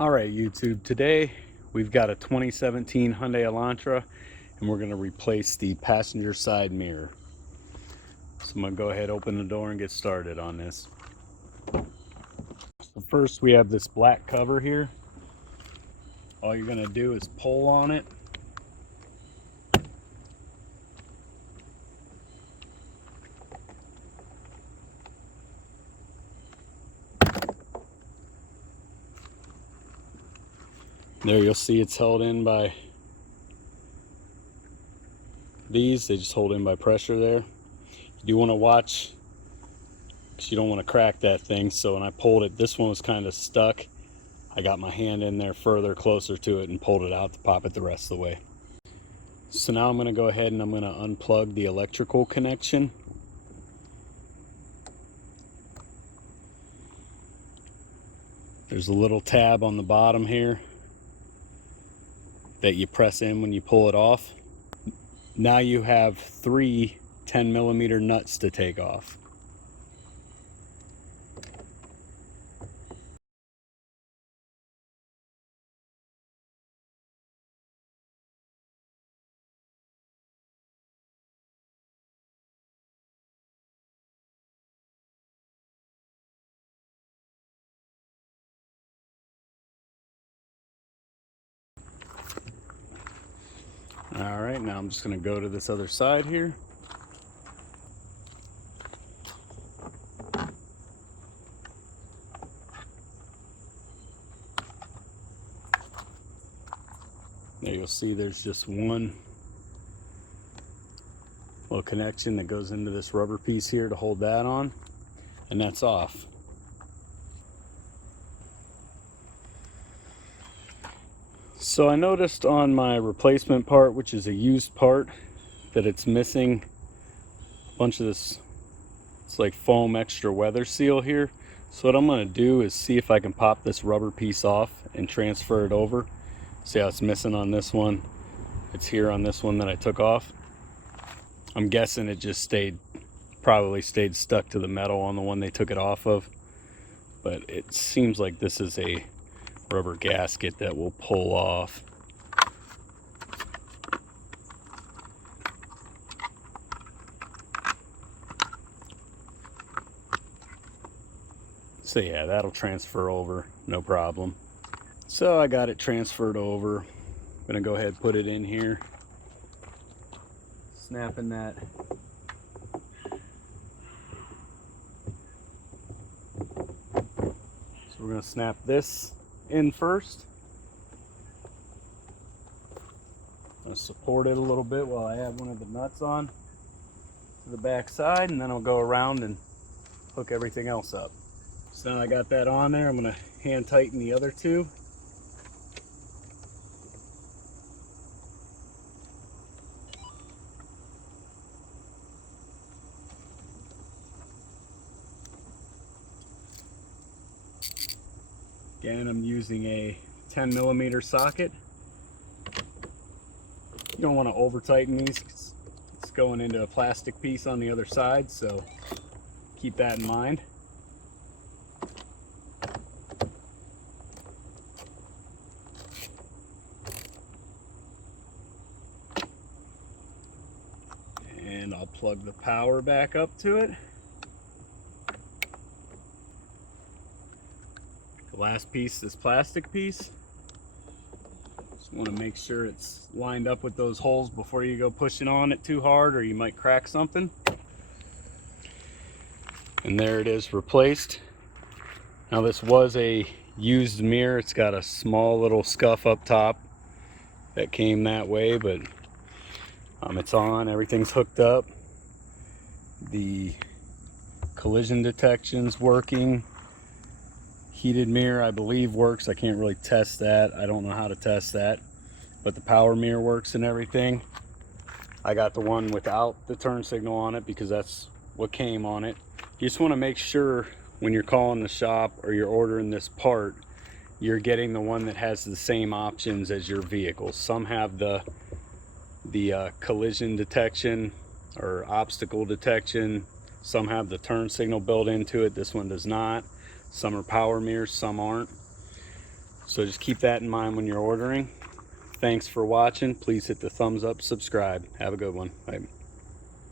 All right, YouTube, today we've got a 2017 Hyundai Elantra and we're going to replace the passenger side mirror. So I'm going to go ahead, open the door and get started on this. So first we have this black cover here. All you're going to do is pull on it. There you'll see it's held in by these. They just hold in by pressure there. You do want to watch because you don't want to crack that thing. So when I pulled it, this one was kind of stuck. I got my hand in there further, closer to it, and pulled it out to pop it the rest of the way. So now I'm going to go ahead and I'm going to unplug the electrical connection. There's a little tab on the bottom here that you press in when you pull it off. Now you have three 10mm nuts to take off. All right, now I'm just going to go to this other side here. There you'll see there's just one little connection that goes into this rubber piece here to hold that on, and that's off. So I noticed on my replacement part, which is a used part, that it's missing a bunch of this, it's like foam extra weather seal here. So what I'm going to do is see if I can pop this rubber piece off and transfer it over. See how it's missing on this one? It's here on this one that I took off. I'm guessing it just probably stayed stuck to the metal on the one they took it off of. But it seems like this is a rubber gasket that will pull off. So yeah, that'll transfer over, no problem. So I got it transferred over. I'm gonna go ahead and put it in here. Snapping that. So we're gonna snap this in first. I'm gonna support it a little bit while I add one of the nuts on to the back side, and then I'll go around and hook everything else up. So now I got that on there, I'm gonna hand tighten the other two. Again, I'm using a 10mm socket. You don't want to over tighten these because it's going into a plastic piece on the other side, so keep that in mind. And I'll plug the power back up to it. The last piece, this plastic piece. Just want to make sure it's lined up with those holes before you go pushing on it too hard, or you might crack something. And there it is, replaced. Now this was a used mirror. It's got a small little scuff up top that came that way, but it's on, everything's hooked up. The collision detection's working. Heated mirror, I believe, works. I can't really test that. I don't know how to test that, but the power mirror works and everything. I got the one without the turn signal on it because that's what came on it. You just want to make sure when you're calling the shop or you're ordering this part, you're getting the one that has the same options as your vehicle. Some have the collision detection or obstacle detection. Some have the turn signal built into it. This one does not. Some are power mirrors, some aren't. So just keep that in mind when you're ordering. Thanks for watching. Please hit the thumbs up, subscribe. Have a good one. Bye.